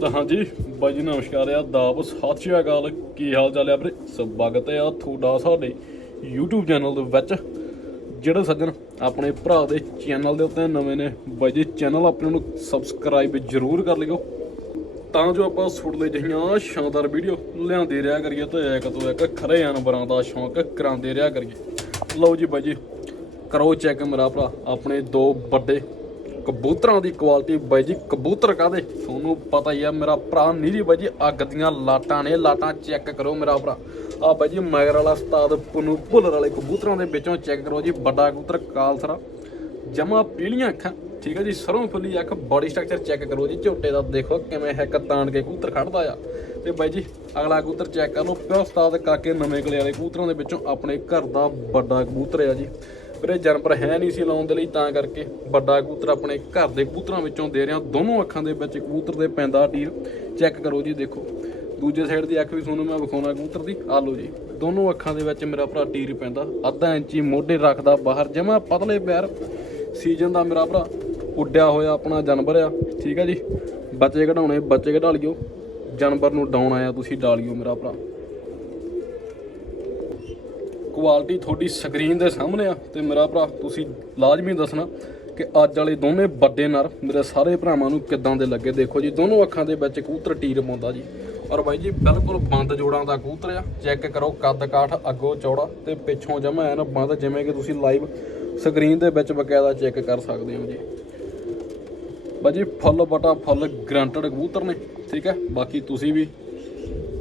ਤਾਂ ਹਾਂਜੀ, ਬਾਈ ਜੀ ਨਮਸਕਾਰ ਆ ਦਾਬ ਸਤਿ ਸ਼੍ਰੀ ਅਕਾਲ। ਕੀ ਹਾਲ ਚਾਲ ਆ ਵੀਰੇ? ਸਵਾਗਤ ਆ ਤੁਹਾਡਾ ਸਾਡੇ YouTube ਚੈਨਲ ਦੇ ਵਿੱਚ। ਜਿਹੜੇ ਸੱਜਣ ਆਪਣੇ ਭਰਾ ਦੇ ਚੈਨਲ ਦੇ ਉੱਤੇ ਨਵੇਂ ਨੇ, ਬਾਈ ਜੀ ਚੈਨਲ ਆਪਣੇ ਨੂੰ ਸਬਸਕ੍ਰਾਈਬ ਜ਼ਰੂਰ ਕਰ ਲਿਓ। ਤਾਂ ਜੋ ਆਪਾਂ ਸੁਣਦੇ ਜਹੀਆਂ ਸ਼ਾਨਦਾਰ ਵੀਡੀਓ ਲਿਆਂਦੇ ਰਿਹਾ ਕਰੀਏ ਤੇ ਇੱਕ ਤੋਂ ਇੱਕ ਖਰੇ ਜਾਨਵਰਾਂ ਦਾ ਸ਼ੌਂਕ ਕਰਾਉਂਦੇ ਰਿਹਾ ਕਰੀਏ। ਲਓ ਜੀ ਬਾਈ ਜੀ, ਕਰੋ ਚੈੱਕ ਮੇਰਾ ਭਰਾ, ਆਪਣੇ ਦੋ ਵੱਡੇ ਕਬੂਤਰਾਂ ਦੀ ਕੁਆਲਿਟੀ ਬਾਈ ਜੀ, ਕਬੂਤਰ ਕਾਦੇ ਤੁਹਾਨੂੰ ਪਤਾ ਹੀ ਆ, ਮੇਰਾ ਭਰਾ ਨੀਰੀ ਬਾਈ ਜੀ, ਅੱਗ ਦੀਆਂ ਲਾਟਾਂ ਨੇ, ਲਾਟਾਂ ਚੈੱਕ ਕਰੋ ਮੇਰਾ ਭਰਾ। ਆ ਬਾਈ ਜੀ, ਮਗਰ ਵਾਲਾ ਉਸਤਾਦ ਪੁੰਨੂ ਭੁੱਲਰ ਵਾਲੇ ਕਬੂਤਰਾਂ ਦੇ ਵਿੱਚੋਂ ਚੈੱਕ ਕਰੋ ਜੀ, ਵੱਡਾ ਕਬੂਤਰ ਕਾਲਸਰਾ ਜਮਾ ਪੀਲੀਆਂ ਅੱਖਾਂ, ਠੀਕ ਹੈ ਜੀ, ਸਰੋਂ ਫੁੱਲੀ ਅੱਖ ਬਾਡੀ ਸਟਰਕਚਰ ਚੈੱਕ ਕਰੋ ਜੀ, ਝੋਟੇ ਦਾ ਦੇਖੋ ਕਿਵੇਂ ਹੈ ਤਾਣ ਕੇ ਕਬੂਤਰ ਖੜਦਾ ਆ। ਤੇ ਬਾਈ ਜੀ, ਅਗਲਾ ਕਬੂਤਰ ਚੈੱਕ ਕਰ ਲਓ, ਪਿਓ ਉਸਤਾਦ ਕਾਕੇ ਨਵੇਂ ਗਲੇ ਵਾਲੇ ਕਬੂਤਰਾਂ ਦੇ ਵਿੱਚੋਂ ਆਪਣੇ ਘਰ ਦਾ ਵੱਡਾ ਕਬੂਤਰ ਆ ਜੀ। ਵੀਰੇ ਜਾਨਵਰ ਹੈ ਨਹੀਂ ਸੀ ਲਾਉਣ ਦੇ ਲਈ, ਤਾਂ ਕਰਕੇ ਵੱਡਾ ਕਬੂਤਰ ਆਪਣੇ ਘਰ ਦੇ ਕਬੂਤਰਾਂ ਵਿੱਚੋਂ ਦੇ ਰਿਹਾ। ਦੋਨੋਂ ਅੱਖਾਂ ਦੇ ਵਿੱਚ ਕਬੂਤਰ ਦੇ ਪੈਂਦਾ ਟੀਰ ਚੈੱਕ ਕਰੋ ਜੀ, ਦੇਖੋ। ਦੂਜੇ ਸਾਈਡ ਦੀ ਅੱਖ ਵੀ ਤੁਹਾਨੂੰ ਮੈਂ ਵਿਖਾਉਣਾ ਕਬੂਤਰ ਦੀ। ਆ ਲਓ ਜੀ। ਦੋਨੋਂ ਅੱਖਾਂ ਦੇ ਵਿੱਚ ਮੇਰਾ ਭਰਾ ਟੀਰ ਪੈਂਦਾ। ਅੱਧਾ ਇੰਚੀ ਮੋਢੇ ਰੱਖਦਾ ਬਾਹਰ। ਜਮਾ ਪਤਲੇ ਪੈਰ ਸੀਜ਼ਨ ਦਾ ਮੇਰਾ ਭਰਾ। ਉੱਡਿਆ ਹੋਇਆ ਆਪਣਾ ਜਾਨਵਰ ਆ। ਠੀਕ ਹੈ ਜੀ। ਬੱਚੇ ਕਢਾਉਣੇ, ਬੱਚੇ ਕਢਾ ਲਿਓ। ਜਾਨਵਰ ਨੂੰ ਡਾਉਣ ਆਇਆ ਤੁਸੀਂ, ਡਾਲਿਓ ਮੇਰਾ ਭਰਾ। ਕੁਆਲਿਟੀ ਤੁਹਾਡੀ ਸਕਰੀਨ ਦੇ ਸਾਹਮਣੇ ਆ ਤੇ ਮੇਰਾ ਭਰਾ, ਤੁਸੀਂ ਲਾਜ਼ਮੀ ਦੱਸਣਾ ਕਿ ਅੱਜ ਵਾਲੇ ਦੋਨੇ ਵੱਡੇ ਨਰ ਮੇਰੇ ਸਾਰੇ ਭਰਾਵਾਂ ਨੂੰ ਕਿੱਦਾਂ ਦੇ ਲੱਗੇ? ਦੇਖੋ ਜੀ, ਦੋਨੋਂ ਅੱਖਾਂ ਦੇ ਵਿੱਚ ਕਬੂਤਰ ਟੀਰ ਪਾਉਂਦਾ ਜੀ। ਔਰ ਬਾਈ ਜੀ, ਬਿਲਕੁਲ ਬੰਦ ਜੋੜਾਂ ਦਾ ਕਬੂਤਰ ਆ। ਚੈੱਕ ਕਰੋ, ਕੱਦ ਕਾਠ, ਅੱਗੋਂ ਚੌੜਾ ਤੇ ਪਿੱਛੋਂ ਜਮਾ ਐਨ ਬੰਦ, ਜਿਵੇਂ ਕਿ ਤੁਸੀਂ ਲਾਈਵ ਸਕਰੀਨ ਦੇ ਵਿੱਚ ਬਕਾਇਦਾ ਚੈੱਕ ਕਰ ਸਕਦੇ ਹੋ ਜੀ। ਬਾਈ ਜੀ, ਫੁੱਲ ਬਟਾ, ਫੁੱਲ ਗਰੰਟਡ ਕਬੂਤਰ ਨੇ, ਠੀਕ ਹੈ? ਬਾਕੀ ਤੁਸੀਂ ਵੀ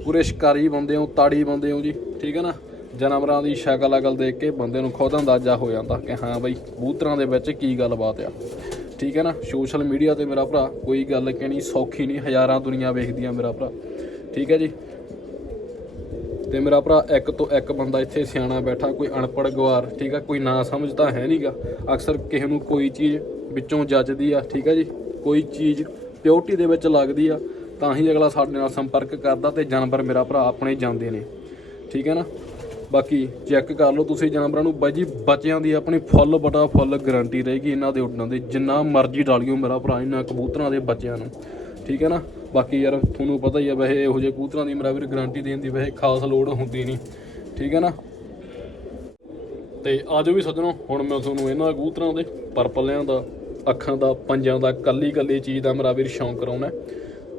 ਪੂਰੇ ਸ਼ਿਕਾਰੀ ਬੰਦੇ ਹੋ, ਤਾੜੀ ਬੰਦੇ ਹੋ ਜੀ, ਠੀਕ ਹੈ ਨਾ? ਜਾਨਵਰਾਂ ਦੀ ਸ਼ਕਲ ਅਕਲ ਦੇਖ ਕੇ ਬੰਦੇ ਨੂੰ ਖੁਦ ਅੰਦਾਜ਼ਾ ਹੋ ਜਾਂਦਾ ਕਿ ਹਾਂ ਬਈ ਕਬੂਤਰਾਂ ਦੇ ਵਿੱਚ ਕੀ ਗੱਲਬਾਤ ਆ। ਠੀਕ ਹੈ ਨਾ? ਸੋਸ਼ਲ ਮੀਡੀਆ ਤੇ ਮੇਰਾ ਭਰਾ ਕੋਈ ਗੱਲ ਕਹਿਣੀ ਸੌਖੀ ਨਹੀਂ, ਹਜ਼ਾਰਾਂ ਦੁਨੀਆ ਵੇਖਦੀਆਂ ਮੇਰਾ ਭਰਾ। ਠੀਕ ਹੈ ਜੀ? ਤੇ ਮੇਰਾ ਭਰਾ ਇੱਕ ਤੋਂ ਇੱਕ ਬੰਦਾ ਇੱਥੇ ਸਿਆਣਾ ਬੈਠਾ, ਕੋਈ ਅਨਪੜ੍ਹ ਗਵਾਰ, ਠੀਕ ਹੈ? ਕੋਈ ਨਾ ਸਮਝਦਾ ਹੈ ਨਹੀਂਗਾ ਅਕਸਰ ਕਿਸੇ ਨੂੰ ਕੋਈ ਚੀਜ਼ ਵਿੱਚੋਂ ਜੱਜਦੀ ਆ, ਠੀਕ ਹੈ ਜੀ? ਕੋਈ ਚੀਜ਼ ਪਿਓਰਟੀ ਦੇ ਵਿੱਚ ਲੱਗਦੀ ਆ, ਤਾਂ ਹੀ ਅਗਲਾ ਸਾਡੇ ਨਾਲ ਸੰਪਰਕ ਕਰਦਾ ਤੇ ਜਾਨਵਰ ਮੇਰਾ ਭਰਾ ਆਪਣੇ ਜਾਂਦੇ ਨੇ। ਠੀਕ ਹੈ ਨਾ? ਬਾਕੀ ਚੈੱਕ ਕਰ ਲਓ ਤੁਸੀਂ ਜਾਨਵਰਾਂ ਨੂੰ। ਬਾਈ ਜੀ, ਬੱਚਿਆਂ ਦੀ ਆਪਣੀ ਫੁੱਲ ਬਟਾ ਫੁੱਲ ਗਾਰੰਟੀ ਰਹੇਗੀ ਇਹਨਾਂ ਦੇ ਉੱਡਣ ਦੀ। ਜਿੰਨਾ ਮਰਜ਼ੀ ਡਾਲਿਓ ਮੇਰਾ ਭਰਾ, ਇਹਨਾਂ ਕਬੂਤਰਾਂ ਦੇ ਬੱਚਿਆਂ ਨੂੰ। ਠੀਕ ਹੈ ਨਾ? ਬਾਕੀ ਯਾਰ, ਤੁਹਾਨੂੰ ਪਤਾ ਹੀ ਆ ਵੈਸੇ ਇਹੋ ਜਿਹੇ ਕਬੂਤਰਾਂ ਦੀ ਮੇਰਾ ਵੀਰ ਗਾਰੰਟੀ ਦੇਣ ਦੀ ਵੈਸੇ ਖਾਸ ਲੋੜ ਹੁੰਦੀ ਨਹੀਂ। ਠੀਕ ਹੈ ਨਾ? ਤੇ ਆਜੋ ਵੀ ਸੱਜਣੋ, ਹੁਣ ਮੈਂ ਤੁਹਾਨੂੰ ਇਹਨਾਂ ਕਬੂਤਰਾਂ ਦੇ ਪਰਪਲਿਆਂ ਦਾ, ਅੱਖਾਂ ਦਾ, ਪੰਜਾਂ ਦਾ, ਕੱਲੀ ਕੱਲੀ ਚੀਜ਼ ਦਾ ਮੇਰਾ ਵੀਰ ਸ਼ੌਂਕ ਕਰਾਉਣਾ।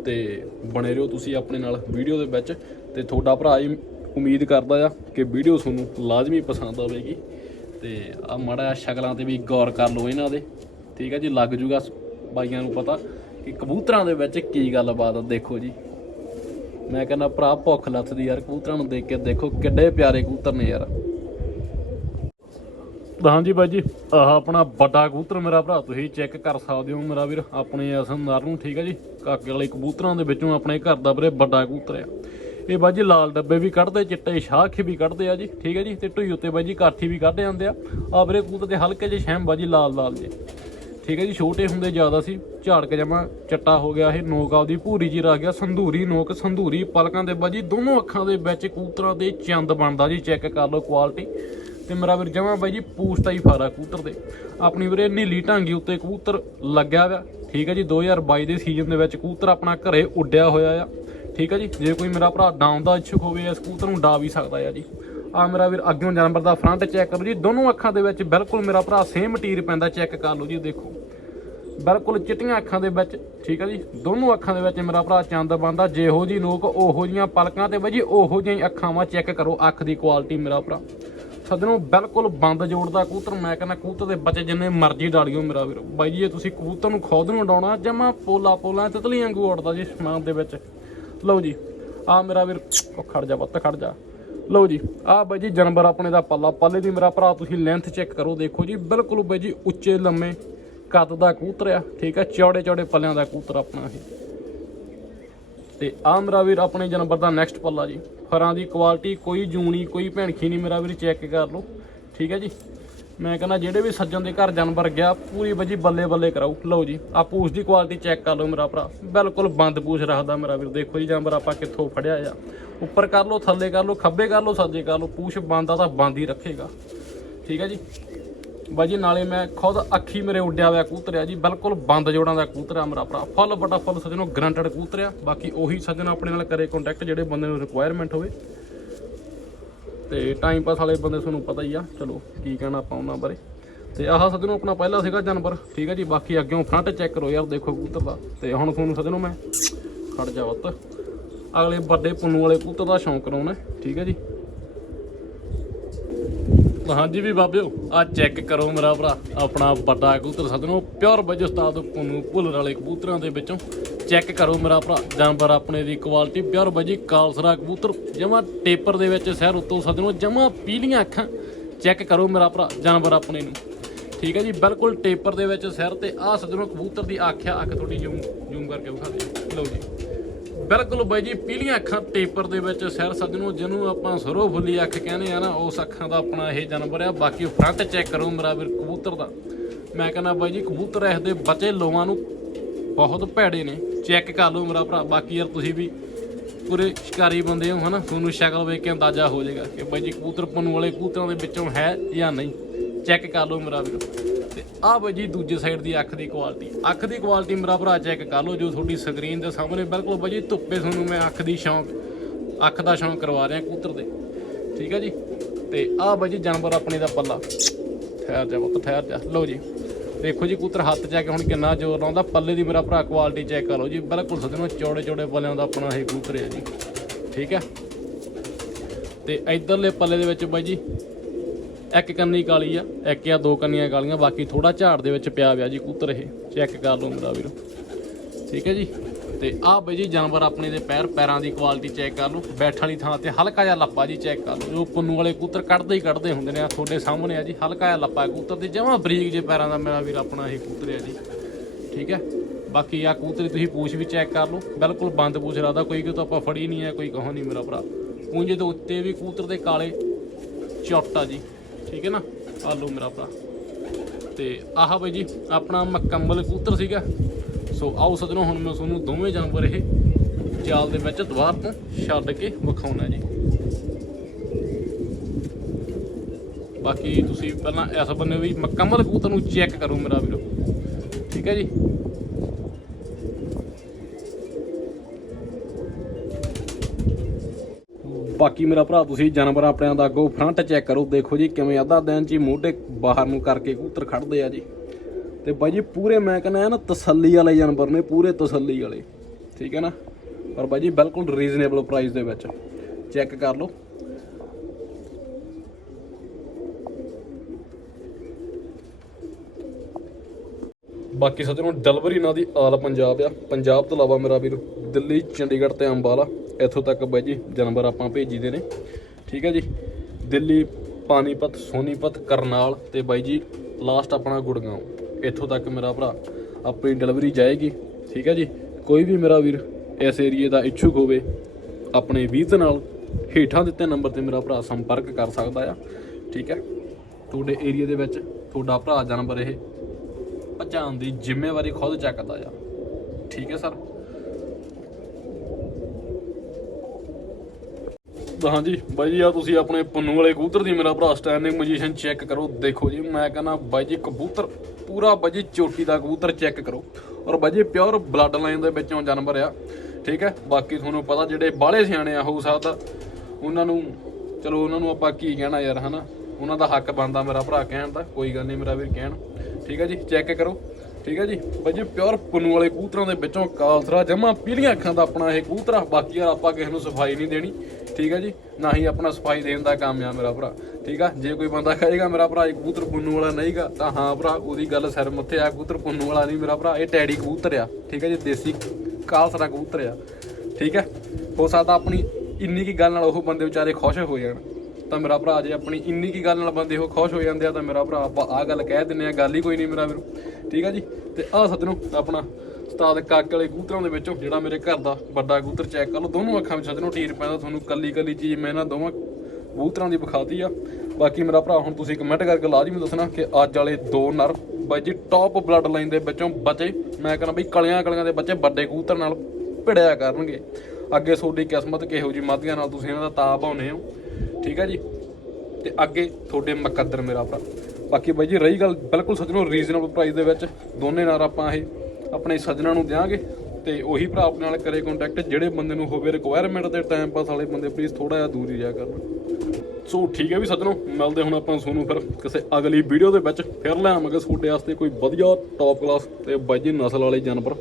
ਤੇ ਬਣੇ ਰਹੋ ਤੁਸੀਂ ਆਪਣੇ ਨਾਲ ਵੀਡੀਓ ਦੇ ਵਿੱਚ। ਤੇ ਤੁਹਾਡਾ ਭਰਾ ਹੀ ਉਮੀਦ ਕਰਦਾ ਆ ਕਿ ਵੀਡੀਓ ਤੁਹਾਨੂੰ ਲਾਜ਼ਮੀ ਪਸੰਦ ਆਵੇਗੀ ਤੇ ਆ ਮਾੜਾ ਸ਼ਕਲਾਂ ਤੇ ਵੀ ਗੌਰ ਕਰ ਲਓ ਇਹਨਾਂ ਦੇ। ਠੀਕ ਹੈ ਜੀ, ਲੱਗ ਜੂਗਾ ਬਾਈਆਂ ਨੂੰ ਪਤਾ ਕਿ ਕਬੂਤਰਾਂ ਦੇ ਵਿੱਚ ਕੀ ਗੱਲਬਾਤ ਆ। ਦੇਖੋ ਜੀ, ਮੈਂ ਕਹਿੰਦਾ ਭਰਾ ਭੁੱਖ ਲੱਥਦੀ ਯਾਰ, ਕਬੂਤਰਾਂ ਨੂੰ ਦੇਖ ਕੇ ਦੇਖੋ ਕਿੱਡੇ ਪਿਆਰੇ ਕਬੂਤਰ ਨੇ ਯਾਰ। ਹਾਂਜੀ ਬਾਈ ਜੀ, ਆਹ ਆਪਣਾ ਵੱਡਾ ਕਬੂਤਰ ਮੇਰਾ ਭਰਾ, ਤੁਸੀਂ ਚੈੱਕ ਕਰ ਸਕਦੇ ਹੋ ਮੇਰਾ ਵੀਰ, ਆਪਣੇ ਅਸਨਦਾਰ ਨੂੰ, ਠੀਕ ਹੈ ਜੀ। ਕਾਕੇ ਵਾਲੇ ਕਬੂਤਰਾਂ ਦੇ ਵਿੱਚੋਂ ਆਪਣੇ ਘਰ ਦਾ ਵੀਰੇ ਵੱਡਾ ਕਬੂਤਰ ਆ। ਇਹ ਬਾਈ ਜੀ ਲਾਲ ਡੱਬੇ ਵੀ ਕੱਢਦੇ, ਚਿੱਟੇ ਸ਼ਾਖ ਵੀ ਕੱਢਦੇ ਆ ਜੀ, ਠੀਕ ਹੈ ਜੀ? ਤੇ ਢੂਈ ਉੱਤੇ ਬਾਈ ਜੀ ਕਾਠੀ ਵੀ ਕੱਢ ਜਾਂਦੇ ਆ। ਆ ਵੀਰੇ ਕਬੂਤਰ ਦੇ ਹਲਕੇ ਜਿਹੇ ਸ਼ੈਮ ਬਾਜੀ ਲਾਲ ਲਾਲ ਜੇ ਠੀਕ ਹੈ ਜੀ, ਛੋਟੇ ਹੁੰਦੇ ਜ਼ਿਆਦਾ ਸੀ ਝਾੜ ਕੇ ਜਮਾ ਚੱਟਾ ਹੋ ਗਿਆ ਇਹ, ਨੋਕ ਆਪਦੀ ਭੂਰੀ ਜੀ ਰਹਿ ਗਿਆ, ਸੰਧੂਰੀ ਨੋਕ, ਸੰਧੂਰੀ ਪਲਕਾਂ ਦੇ ਬਾਜੀ ਦੋਨੋਂ ਅੱਖਾਂ ਦੇ ਵਿੱਚ ਕੂਤਰਾਂ ਦੇ ਚੰਦ ਬਣਦਾ ਜੀ, ਚੈੱਕ ਕਰ ਲਓ ਕੁਆਲਿਟੀ ਤੇ ਮੇਰਾ ਵੀਰ ਜਮਾ ਬਾਈ ਜੀ ਪੂਛਤਾ ਹੀ ਫਾਰਾ ਕੂਤਰ ਦੇ। ਆਪਣੀ ਵੀਰੇ ਨੀਲੀ ਢਾਂਗੀ ਉੱਤੇ ਕੂਤਰ ਲੱਗਿਆ ਹੋਇਆ। ਠੀਕ ਹੈ ਜੀ 2022 ਦੇ ਸੀਜ਼ਨ ਦੇ ਵਿੱਚ ਕੂਤਰ ਆਪਣਾ ਘਰੇ ਉੱਡਿਆ ਹੋਇਆ ਆ। ਠੀਕ ਹੈ ਜੀ? ਜੇ ਕੋਈ ਮੇਰਾ ਭਰਾ ਡਾਊਨ ਦਾ ਇੱਛੁਕ ਹੋਵੇ ਇਸ ਕਬੂਤਰ ਨੂੰ ਡਾ ਵੀ ਸਕਦਾ ਆ ਜੀ। ਆ ਮੇਰਾ ਵੀਰ ਅੱਗੇ ਜਾਨਵਰ ਦਾ ਫਰੰਟ ਚੈੱਕ ਕਰੋ ਜੀ। ਦੋਨੋਂ ਅੱਖਾਂ ਦੇ ਵਿੱਚ ਬਿਲਕੁਲ ਮੇਰਾ ਭਰਾ ਸੇਮ ਮਟੀਰੀਅਲ ਪੈਂਦਾ ਚੈੱਕ ਕਰ ਲਓ ਜੀ, ਦੇਖੋ। ਬਿਲਕੁਲ ਚਿੱਟੀਆਂ ਅੱਖਾਂ ਦੇ ਵਿੱਚ, ਠੀਕ ਹੈ ਜੀ? ਦੋਨੋਂ ਅੱਖਾਂ ਦੇ ਵਿੱਚ ਮੇਰਾ ਭਰਾ ਚੰਦ ਬੰਦਾ ਜਿਹੋ ਜੀ ਨੋਕ ਉਹੋ ਜੀਆਂ ਪਲਕਾਂ ਤੇ ਬਾਈ ਜੀ, ਉਹੋ ਜਿਹੀਆਂ ਅੱਖਾਂ ਵਾ। ਚੈੱਕ ਕਰੋ ਅੱਖ ਦੀ ਕੁਆਲਿਟੀ ਮੇਰਾ ਭਰਾ। ਸੱਜਣੋ, ਬਿਲਕੁਲ ਬੰਦ ਜੋੜਦਾ ਕਬੂਤਰ, ਮੈਂ ਕਹਿੰਦਾ ਕਬੂਤਰ ਦੇ ਬੱਚੇ ਜਿੰਨੇ ਮਰਜ਼ੀ ਡਾਲਿਓ ਮੇਰਾ ਵੀਰ। ਬਾਈ ਜੀ, ਜੇ ਤੁਸੀਂ ਕਬੂਤਰ ਨੂੰ ਖੁਦ ਨੂੰ ਉਡਾਉਣਾ, ਜਮਾ ਪੋਲਾ ਪੋਲਾ ਤਿਤਲੀ ਵਾਂਗੂ ਉੱਡਦਾ ਜੀ, ਸਮਾਨ ਦੇ ਵਿੱਚ। ਲਓ ਜੀ ਆ ਮੇਰਾ ਵੀਰ, ਉਹ ਖੜ ਜਾ ਬੱਤ ਖੜ ਜਾ। ਲਓ ਜੀ ਆ ਬਾਈ ਜੀ ਜਾਨਵਰ ਆਪਣੇ ਦਾ ਪੱਲਾ, ਪੱਲੇ ਦੀ ਮੇਰਾ ਭਰਾ, ਤੁਸੀਂ ਲੈਂਥ ਚੈੱਕ ਕਰੋ, ਦੇਖੋ ਜੀ, ਬਿਲਕੁਲ ਬਾਈ ਜੀ ਉੱਚੇ, ਲੰਮੇ ਕੱਦ ਦਾ ਕਬੂਤਰ ਆ, ਠੀਕ ਆ, ਚੌੜੇ ਚੌੜੇ ਪੱਲਿਆਂ ਦਾ ਕਬੂਤਰ ਆਪਣਾ ਇਹ। ਤੇ ਆ ਮੇਰਾ ਵੀਰ ਆਪਣੇ ਜਾਨਵਰ ਦਾ ਨੈਕਸਟ ਪੱਲਾ ਜੀ। ਫਰਾਂ ਦੀ ਕੁਆਲਿਟੀ ਕੋਈ ਜੂਣੀ, ਕੋਈ ਭੈਣਖੀ ਨਹੀਂ, ਮੇਰਾ ਵੀਰ ਚੈੱਕ ਕਰ ਲਓ, ਠੀਕ ਹੈ ਜੀ। ਮੈਂ ਕਹਿੰਦਾ ਜਿਹੜੇ ਵੀ ਸੱਜਣ ਦੇ ਘਰ ਜਾਨਵਰ ਗਿਆ, ਪੂਰੀ ਵਜੀ ਬੱਲੇ ਬੱਲੇ ਕਰਾਓ। ਲਓ ਜੀ ਆ ਪੂਛ ਦੀ ਕੁਆਲਿਟੀ ਚੈੱਕ ਕਰ ਲਓ ਮੇਰਾ ਭਰਾ। ਬਿਲਕੁਲ ਬੰਦ ਪੂਛ ਰੱਖਦਾ ਮੇਰਾ ਵੀਰ। ਦੇਖੋ ਜੀ ਜਾਨਵਰ ਆਪਾਂ ਕਿੱਥੋਂ ਫੜਿਆ ਆ। ਉੱਪਰ ਕਰ ਲਓ, ਥੱਲੇ ਕਰ ਲਓ, ਖੱਬੇ ਕਰ ਲਓ, ਸੱਜੇ ਕਰ ਲਓ, ਪੂਛ ਬੰਦਾ ਤਾਂ ਬੰਦ ਹੀ ਰੱਖੇਗਾ। ਠੀਕ ਹੈ ਜੀ? ਬਾਜ਼ੀ ਨਾਲੇ ਮੈਂ ਖੁਦ ਅੱਖੀ ਮੇਰੇ ਉੱਡਿਆ ਹੋਇਆ ਕਬੂਤਰ ਆ ਜੀ, ਬਿਲਕੁਲ ਬੰਦ ਜੋੜਾਂ ਦਾ ਕਬੂਤਰ ਮੇਰਾ ਭਰਾ। ਫੁੱਲ ਵੱਡਾ ਫੁੱਲ ਸੱਜਣੋ ਗਰੰਟਡ ਕਬੂਤਰ ਆ ਬਾਕੀ ਉਹੀ ਸੱਜਣ ਆਪਣੇ ਨਾਲ ਕਰੇ ਕੰਟੈਕਟ ਜਿਹੜੇ ਬੰਦੇ ਨੂੰ ਰਿਕੁਆਇਰਮੈਂਟ ਹੋਵੇ। ਤੇ ਟਾਈਮ ਪਾਸ ਵਾਲੇ ਬੰਦੇ ਤੁਹਾਨੂੰ ਪਤਾ ਹੀ ਆ। ਚਲੋ, ਕੀ ਕਹਿਣਾ ਆਪਾਂ ਉਹਨਾਂ ਬਾਰੇ। ਤੇ ਆਹ ਸੱਜਣੋ ਆਪਣਾ ਪਹਿਲਾ ਸੀਗਾ ਜਾਨਵਰ। ਠੀਕ ਹੈ ਜੀ, ਬਾਕੀ ਅੱਗਿਓਂ ਫਰੰਟ ਚੈੱਕ ਕਰੋ ਯਾਰ, ਦੇਖੋ ਕਬੂਤਰ ਦਾ। ਤੇ ਹੁਣ ਤੁਹਾਨੂੰ ਸੱਜਣੋ ਮੈਂ ਖੜ ਜਾ ਵੱਤ। ਅਗਲੇ ਵੱਡੇ ਪੁੰਨੂ ਵਾਲੇ ਕਬੂਤਰ ਦਾ ਸ਼ੌਂਕ ਕਰਾਉਣਾ, ਠੀਕ ਹੈ ਜੀ। ਹਾਂਜੀ ਵੀ ਬਾਬਿਓ ਆ ਚੈੱਕ ਕਰੋ ਮੇਰਾ ਭਰਾ, ਆਪਣਾ ਵੱਡਾ ਕਬੂਤਰ ਸੱਜਣੋ ਪਿਓਰ ਵਜ ਉਸਤਾਦ ਪੁੰਨੂ ਭੁੱਲਰ ਵਾਲੇ ਕਬੂਤਰਾਂ ਦੇ ਵਿੱਚੋਂ। ਚੈੱਕ ਕਰੋ ਮੇਰਾ ਭਰਾ, ਜਾਨਵਰ ਆਪਣੇ ਦੀ ਕੁਆਲਿਟੀ ਪਿਓਰ ਬਜੀ ਕਾਲਸਰਾ ਕਬੂਤਰ, ਜਮਾ ਟੇਪਰ ਦੇ ਵਿੱਚ ਸਹਿਰ ਉੱਤੋਂ ਸੱਜਣੋ ਜਮਾ ਪੀਲੀਆਂ ਅੱਖਾਂ। ਚੈੱਕ ਕਰੋ ਮੇਰਾ ਭਰਾ, ਜਾਨਵਰ ਆਪਣੇ ਨੂੰ। ਠੀਕ ਹੈ ਜੀ, ਬਿਲਕੁਲ ਟੇਪਰ ਦੇ ਵਿੱਚ ਸਿਰ ਤੇ ਆ ਸੱਜਣੋ ਕਬੂਤਰ ਦੀ ਆਖਿਆ, ਅੱਖ ਤੁਹਾਡੀ ਜ਼ੂਮ ਜ਼ੂਮ ਕਰਕੇ ਵਿਖਾ ਦਿਓ। ਲਓ ਜੀ। ਬਿਲਕੁਲ ਬਾਈ ਜੀ, ਪੀਲੀਆਂ ਅੱਖਾਂ ਟੇਪਰ ਦੇ ਵਿੱਚ ਸਿਰ ਸੱਜਣੋ ਜਿਹਨੂੰ ਆਪਾਂ ਸਰੋ ਫੁੱਲੀ ਅੱਖ ਕਹਿੰਦੇ ਆ ਨਾ, ਉਸ ਅੱਖਾਂ ਦਾ ਆਪਣਾ ਇਹ ਜਾਨਵਰ ਆ ਬਾਕੀ ਫਰੰਟ ਚੈੱਕ ਕਰੋ ਮੇਰਾ ਵੀਰ ਕਬੂਤਰ ਦਾ। ਮੈਂ ਕਹਿੰਦਾ ਬਾਈ ਜੀ, ਕਬੂਤਰ ਇਸ ਦੇ ਬਚੇ ਲੋਵਾਂ ਨੂੰ ਬਹੁਤ ਭੈੜੇ ਨੇ। ਚੈੱਕ ਕਰ ਲਓ ਮੇਰਾ ਭਰਾ, ਬਾਕੀ ਯਾਰ ਤੁਸੀਂ ਵੀ ਪੂਰੇ ਸ਼ਿਕਾਰੀ ਬੰਦੇ ਹੋ, ਹਨਾ? ਤੁਹਾਨੂੰ ਸ਼ਕਲ ਵੇਖ ਕੇ ਅੰਦਾਜ਼ਾ ਹੋ ਜਾਏਗਾ ਕਿ ਬਾਈ ਜੀ, ਕਬੂਤਰ ਪਨੂੰ ਵਾਲੇ ਕਬੂਤਰਾਂ ਦੇ ਵਿੱਚੋਂ ਹੈ ਜਾਂ ਨਹੀਂ। ਚੈੱਕ ਕਰ ਲਓ ਮੇਰਾ ਵੀਰ। ਤੇ ਆਹ ਬਾਈ ਜੀ ਦੂਜੇ ਸਾਈਡ ਦੀ ਅੱਖ ਦੀ ਕੁਆਲਿਟੀ ਅੱਖ ਦੀ ਕੁਆਲਿਟੀ ਮੇਰਾ ਭਰਾ ਚੈੱਕ ਕਰ ਲਓ, ਜੋ ਤੁਹਾਡੀ ਸਕਰੀਨ ਦੇ ਸਾਹਮਣੇ। ਬਿਲਕੁਲ ਬਾਈ ਜੀ, ਧੁੱਪੇ ਤੁਹਾਨੂੰ ਮੈਂ ਅੱਖ ਦੀ ਸ਼ੌਂਕ, ਅੱਖ ਦਾ ਸ਼ੌਂਕ ਕਰਵਾ ਰਿਹਾ ਕੂਤਰ ਦੇ। ਠੀਕ ਹੈ ਜੀ? ਤੇ ਆਹ ਬਾਈ ਜੀ ਜਾਨਵਰ ਆਪਣੇ ਦਾ ਪੱਲਾ। ਠਹਿਰ ਜਾ ਪੁੱਤ, ਠਹਿਰ ਜਾ। ਲਓ ਜੀ, ਦੇਖੋ ਜੀ ਕੂਤਰ ਹੱਥ ਚ ਕੇ ਹੁਣ ਕਿੰਨਾ ਜ਼ੋਰ ਲਾਉਂਦਾ। ਪੱਲੇ ਦੀ ਮੇਰਾ ਭਰਾ ਕੁਆਲਿਟੀ ਚੈੱਕ ਕਰ ਲਓ ਜੀ। ਬਿਲਕੁਲ ਸੱਜਣੋ ਚੌੜੇ ਚੌੜੇ ਪੱਲਿਆਂ ਦਾ ਆਪਣਾ ਇਹ ਕੂਤਰ ਹੈ ਜੀ। ਠੀਕ ਹੈ ਤੇ ਇਧਰਲੇ ਪੱਲੇ ਦੇ ਵਿੱਚ ਬਾਈ ਜੀ ਇੱਕ ਕੰਨੀ ਕਾਲੀ ਆ, ਇੱਕ ਜਾਂ ਦੋ ਕੰਨੀਆਂ ਕਾਲੀਆਂ, ਬਾਕੀ ਥੋੜਾ ਝਾੜ ਦੇ ਵਿੱਚ ਪਿਆ ਪਿਆ ਜੀ ਕੂਤਰ ਇਹ, ਚੈੱਕ ਕਰ ਲਓ ਮੇਰਾ ਵੀਰ। ਠੀਕ ਹੈ ਜੀ? ਤੇ ਆਹ ਬਈ ਜੀ ਜਾਨਵਰ ਆਪਣੇ ਦੇ ਪੈਰ, ਪੈਰਾਂ ਦੀ ਕੁਆਲਿਟੀ ਚੈੱਕ ਕਰ ਲਓ ਬੈਠਣ ਵਾਲੀ ਥਾਂ ਤੇ ਹਲਕਾ ਜਿਹਾ ਲੱਪਾ ਜੀ ਚੈੱਕ ਕਰ ਲਓ, ਜੋ ਪੁੰਨੂ ਵਾਲੇ ਕੂਤਰ ਕੱਢਦੇ ਹੀ ਕੱਢਦੇ ਹੁੰਦੇ ਨੇ ਆ ਤੁਹਾਡੇ ਸਾਹਮਣੇ ਆ ਜੀ, ਹਲਕਾ ਜਿਹਾ ਲੱਪਾ ਕੂਤਰ ਕਬੂਤਰ ਤੇ ਜਮਾਂ ਬਰੀਕ ਜੇ ਪੈਰਾਂ ਦਾ ਮੇਰਾ ਵੀਰ ਆਪਣਾ ਇਹ ਕਬੂਤਰ ਆ ਜੀ। ਠੀਕ ਹੈ? ਬਾਕੀ ਆ ਕੂਤਰੀ ਤੁਸੀਂ ਪੂਛ ਵੀ ਚੈੱਕ ਕਰ ਲਓ, ਬਿਲਕੁਲ ਬੰਦ ਪੂਛ ਲੱਗਦਾ, ਕੋਈ ਕਿ ਤਾਂ ਆਪਾਂ ਫੜੀ ਨਹੀਂ ਹੈ, ਕੋਈ ਕਹੋ ਨਹੀਂ ਮੇਰਾ ਭਰਾ। ਪੂੰਜੇ ਦੇ ਉੱਤੇ ਵੀ ਕੂਤਰ ਦੇ ਕਾਲੇ ਚੌਟ ਆ ਜੀ। ਠੀਕ ਹੈ ਨਾ? ਆ ਲਓ ਮੇਰਾ ਭਰਾ। ਤੇ ਆਹ ਬਾਈ ਜੀ, ਆਪਣਾ ਮੁਕੰਮਲ ਕਬੂਤਰ ਸੀਗਾ। ਸੋ ਆਓ ਸੱਜਣੋ, ਹੁਣ ਮੈਂ ਤੁਹਾਨੂੰ ਦੋਵੇਂ ਜਾਨਵਰ ਇਹ ਜਾਲ ਦੇ ਵਿੱਚ ਦੁਬਾਰ ਤੋਂ ਛੱਡ ਕੇ ਵਿਖਾਉਣਾ ਜੀ। ਬਾਕੀ ਤੁਸੀਂ ਪਹਿਲਾਂ ਇਸ ਬੰਨੇ ਵੀ ਮੁਕੰਮਲ ਕਬੂਤਰ ਨੂੰ ਚੈੱਕ ਕਰੋ ਮੇਰਾ ਵੀਰੋ। ਠੀਕ ਹੈ ਜੀ? ਬਾਕੀ ਮੇਰਾ ਭਰਾ, ਤੁਸੀਂ ਜਾਨਵਰ ਆਪਣਿਆਂ ਦਾ ਅੱਗੋਂ ਫਰੰਟ ਚੈੱਕ ਕਰੋ। ਦੇਖੋ ਜੀ ਕਿਵੇਂ ਅੱਧਾ ਦਿਨ ਚ ਹੀ ਮੋਢੇ ਬਾਹਰ ਨੂੰ ਕਰਕੇ ਕਬੂਤਰ ਖੜਦੇ ਆ ਜੀ। ਤੇ ਬਾਈ ਜੀ ਪੂਰੇ ਮੈਂ ਕਹਿੰਦਾ ਨਾ ਤਸੱਲੀ ਵਾਲੇ ਜਾਨਵਰ ਨੇ, ਪੂਰੇ ਤਸੱਲੀ ਵਾਲੇ। ਠੀਕ ਹੈ ਨਾ? ਪਰ ਬਾਈ ਜੀ ਬਿਲਕੁਲ ਰੀਜ਼ਨੇਬਲ ਪ੍ਰਾਈਸ ਦੇ ਵਿੱਚ। ਚੈੱਕ ਕਰ ਲਓ। ਬਾਕੀ ਸੱਜਣੋ ਡਲਵਰੀ ਨਾਂ ਦੀ ਆਲ ਪੰਜਾਬ ਆ। ਪੰਜਾਬ ਤੋਂ ਇਲਾਵਾ ਮੇਰਾ ਵੀਰ ਦਿੱਲੀ, ਚੰਡੀਗੜ੍ਹ ਤੇ ਅੰਬਾਲਾ। ਇੱਥੋਂ ਤੱਕ ਬਾਈ ਜੀ, ਜਾਨਵਰ ਆਪਾਂ ਭੇਜੀ ਦੇ ਨੇ। ਠੀਕ ਹੈ ਜੀ। ਦਿੱਲੀ ਪਾਣੀਪਤ ਸੋਨੀਪਤ, ਕਰਨਾਲ ਤੇ ਬਾਈ ਜੀ ਲਾਸਟ ਆਪਣਾ ਗੁੜਗਾਉਂ। ਇੱਥੋਂ ਤੱਕ ਮੇਰਾ ਭਰਾ ਆਪਣੀ ਡਿਲੀਵਰੀ ਜਾਏਗੀ। ਠੀਕ ਹੈ ਜੀ। ਕੋਈ ਵੀ ਮੇਰਾ ਵੀਰ ਇਸ ਏਰੀਏ ਦਾ ਇੱਛੁਕ ਹੋਵੇ, ਆਪਣੇ ਵੀਰ ਦੇ ਨਾਲ ਹੇਠਾਂ ਦਿੱਤੇ ਨੰਬਰ ਤੇ ਮੇਰਾ ਭਰਾ ਸੰਪਰਕ ਕਰ ਸਕਦਾ ਆ। ਠੀਕ ਹੈ। ਤੁਹਾਡੇ ਏਰੀਏ ਦੇ ਵਿੱਚ ਤੁਹਾਡਾ ਭਰਾ ਜਾਨਵਰ ਇਹ ਪਹੁੰਚਾਉਣ ਦੀ ਜ਼ਿੰਮੇਵਾਰੀ ਖੁਦ ਚੱਕਦਾ ਆ। ਠੀਕ ਹੈ ਸਰ। ਹਾਂਜੀ, ਬਾਈ ਜੀ ਆ ਤੁਸੀਂ ਆਪਣੇ ਪੁੰਨੂ ਵਾਲੇ ਕਬੂਤਰ ਦੀ ਮੇਰਾ ਭਰਾ ਸਟੈਂਡਿੰਗ ਪੋਜੀਸ਼ਨ ਚੈੱਕ ਕਰੋ, ਦੇਖੋ ਜੀ, ਮੈਂ ਕਹਿੰਦਾ ਬਾਈ ਜੀ, ਕਬੂਤਰ ਪੂਰਾ ਬਾਈ ਜੀ ਚੋਟੀ ਦਾ ਕਬੂਤਰ ਚੈੱਕ ਕਰੋ। ਔਰ ਬਾਈ ਜੀ ਪਿਓਰ ਬਲੱਡ ਲਾਈਨ ਦੇ ਵਿੱਚੋਂ ਜਾਨਵਰ ਆ, ਠੀਕ ਹੈ? ਬਾਕੀ ਤੁਹਾਨੂੰ ਪਤਾ ਜਿਹੜੇ ਬਾਹਲੇ ਸਿਆਣੇ ਆ, ਹੋ ਸਕਦਾ ਉਹਨਾਂ ਨੂੰ, ਚਲੋ ਉਹਨਾਂ ਨੂੰ ਆਪਾਂ ਕੀ ਕਹਿਣਾ ਯਾਰ, ਹਨਾ? ਉਹਨਾਂ ਦਾ ਹੱਕ ਬਣਦਾ ਮੇਰਾ ਭਰਾ ਕਹਿਣ ਦਾ, ਕੋਈ ਗੱਲ ਨਹੀਂ, ਮੇਰਾ ਵੀਰ ਕਹਿਣ। ਠੀਕ ਹੈ ਜੀ ਚੈੱਕ ਕਰੋ। ਠੀਕ ਹੈ ਜੀ। ਬਾਈ ਜੀ, ਪਿਓਰ ਪੁੰਨੂ ਵਾਲੇ ਕਬੂਤਰਾਂ ਦੇ ਵਿੱਚੋਂ ਕਾਲਸਰਾ ਜਮਾ ਪੀਲੀਆਂ ਅੱਖਾਂ ਦਾ ਆਪਣਾ ਇਹ ਕਬੂਤਰਾ ਬਾਕੀ ਯਾਰ ਆਪਾਂ ਕਿਸੇ ਨੂੰ ਸਫ਼ਾਈ ਨਹੀਂ ਦੇਣੀ। ਠੀਕ ਹੈ ਜੀ। ਨਾ ਹੀ ਆਪਣਾ ਸਫ਼ਾਈ ਦੇਣ ਦਾ ਕੰਮ ਆ ਮੇਰਾ ਭਰਾ। ਠੀਕ ਆ। ਜੇ ਕੋਈ ਬੰਦਾ ਕਹੇਗਾ, ਮੇਰਾ ਭਰਾ, ਇਹ ਕਬੂਤਰ ਪੁੰਨੂ ਵਾਲਾ ਨਹੀਂਗਾ ਤਾਂ ਹਾਂ ਭਰਾ, ਉਹਦੀ ਗੱਲ ਸਿਰ ਮੱਥੇ ਆ। ਕਬੂਤਰ ਪੁੰਨੂ ਵਾਲਾ ਨਹੀਂ ਮੇਰਾ ਭਰਾ, ਇਹ ਟੈਡੀ ਕਬੂਤਰ ਆ। ਠੀਕ ਹੈ ਜੀ, ਦੇਸੀ ਕਾਲਸਰਾ ਕਬੂਤਰ ਆ। ਠੀਕ ਹੈ। ਹੋ ਸਕਦਾ ਆਪਣੀ ਇੰਨੀ ਕੀ ਗੱਲ ਨਾਲ ਉਹ ਬੰਦੇ ਵਿਚਾਰੇ ਖੁਸ਼ ਹੋ ਜਾਣ। ਤਾਂ ਮੇਰਾ ਭਰਾ, ਜੇ ਆਪਣੀ ਇੰਨੀ ਕੀ ਗੱਲ ਨਾਲ ਬੰਦੇ ਉਹ ਖੁਸ਼ ਹੋ ਜਾਂਦੇ ਆ, ਤਾਂ ਮੇਰਾ ਭਰਾ ਆਪਾਂ ਆਹ ਗੱਲ ਕਹਿ ਦਿੰਨੇ ਆ। ਗੱਲ ਹੀ ਕੋਈ ਨਹੀਂ ਮੇਰਾ ਵੀਰ। ਠੀਕ ਆ ਜੀ? ਤੇ ਆਹ ਸੱਜਣੋ, ਆਪਣਾ ਉਸਤਾਦ ਕਾਕੇ ਵਾਲੇ ਕਬੂਤਰਾਂ ਦੇ ਵਿੱਚੋਂ ਜਿਹੜਾ ਮੇਰੇ ਘਰ ਦਾ ਵੱਡਾ ਕਬੂਤਰ ਚੈੱਕ ਕਰ ਲਓ, ਦੋਨੋਂ ਅੱਖਾਂ ਵਿੱਚ ਸੱਜਣੋ ਟੀਰ ਪੈਂਦਾ, ਤੁਹਾਨੂੰ ਕੱਲੀ ਕੱਲੀ ਚੀਜ਼ ਮੈਂ ਇਹਨਾਂ ਦੋਵਾਂ ਕੂਤਰਾਂ ਦੀ ਵਿਖਾਤੀ ਆ। ਬਾਕੀ ਮੇਰਾ ਭਰਾ, ਹੁਣ ਤੁਸੀਂ ਕਮੈਂਟ ਕਰਕੇ ਲਾਜ਼ਮੀ ਦੱਸਣਾ ਕਿ ਅੱਜ ਵਾਲੇ ਦੋ ਨਰ ਬਾਈ ਜੀ ਟੌਪ ਬਲੱਡ ਲਾਈਨ ਦੇ ਵਿੱਚੋਂ ਬਚੇ। ਮੈਂ ਕਹਿੰਦਾ ਬਈ ਕਲੀਆਂ ਕਲੀਆਂ ਦੇ ਬੱਚੇ ਵੱਡੇ ਕੂਤਰ ਨਾਲ ਭਿੜਿਆ ਕਰਨਗੇ। ਅੱਗੇ ਤੁਹਾਡੀ ਕਿਸਮਤ ਕਿਹੋ ਜੀ ਮਾਧੀਆਂ ਨਾਲ ਤੁਸੀਂ ਇਹਨਾਂ ਦਾ ਤਾਪ ਪਾਉਨੇ ਹੋ। ਠੀਕ ਹੈ ਜੀ? ਤੇ ਅੱਗੇ ਤੁਹਾਡੇ ਮੁਕੱਦਰ ਮੇਰਾ ਭਰਾ। ਬਾਕੀ ਬਾਈ ਜੀ, ਰਹੀ ਗੱਲ ਬਿਲਕੁਲ ਸੱਜਣੋ ਰੀਜ਼ਨੇਬਲ ਪ੍ਰਾਈਸ ਦੇ ਵਿੱਚ, ਦੋਨੇ ਨਾਲ ਆਪਾਂ ਇਹ ਆਪਣੇ ਸੱਜਣਾ ਨੂੰ ਦਿਆਂਗੇ ਤੇ ਉਹੀ ਭਰਾ ਆਪਣੇ ਨਾਲ ਕਰੇ ਕੰਟੈਕਟ ਜਿਹੜੇ ਬੰਦੇ ਨੂੰ ਹੋਵੇ ਰਿਕੁਆਇਰਮੈਂਟ ਦੇ ਟਾਈਮ ਪਾਸ ਵਾਲੇ ਬੰਦੇ ਪਲੀਜ਼ ਥੋੜਾ ਜਿਹਾ ਦੂਰ ਹੀ ਰਿਹਾ ਕਰਨ। ਸੋ ਠੀਕ ਹੈ ਵੀ ਸੱਜਣੋ, ਮਿਲਦੇ ਹੁਣ ਆਪਾਂ ਤੁਹਾਨੂੰ ਫਿਰ ਕਿਸੇ ਅਗਲੀ ਵੀਡੀਓ ਦੇ ਵਿੱਚ। ਫਿਰ ਲਿਆਵਾਂਗੇ ਤੁਹਾਡੇ ਵਾਸਤੇ ਕੋਈ ਵਧੀਆ ਟੌਪ ਕਲਾਸ ਤੇ ਬਾਈ ਜੀ ਨਸਲ ਵਾਲੇ ਜਾਨਵਰ।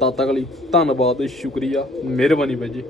ਤਦ ਤੱਕ ਲਈ ਧੰਨਵਾਦ ਤੇ ਸ਼ੁਕਰੀਆ, ਮਿਹਰਬਾਨੀ ਬਾਈ ਜੀ।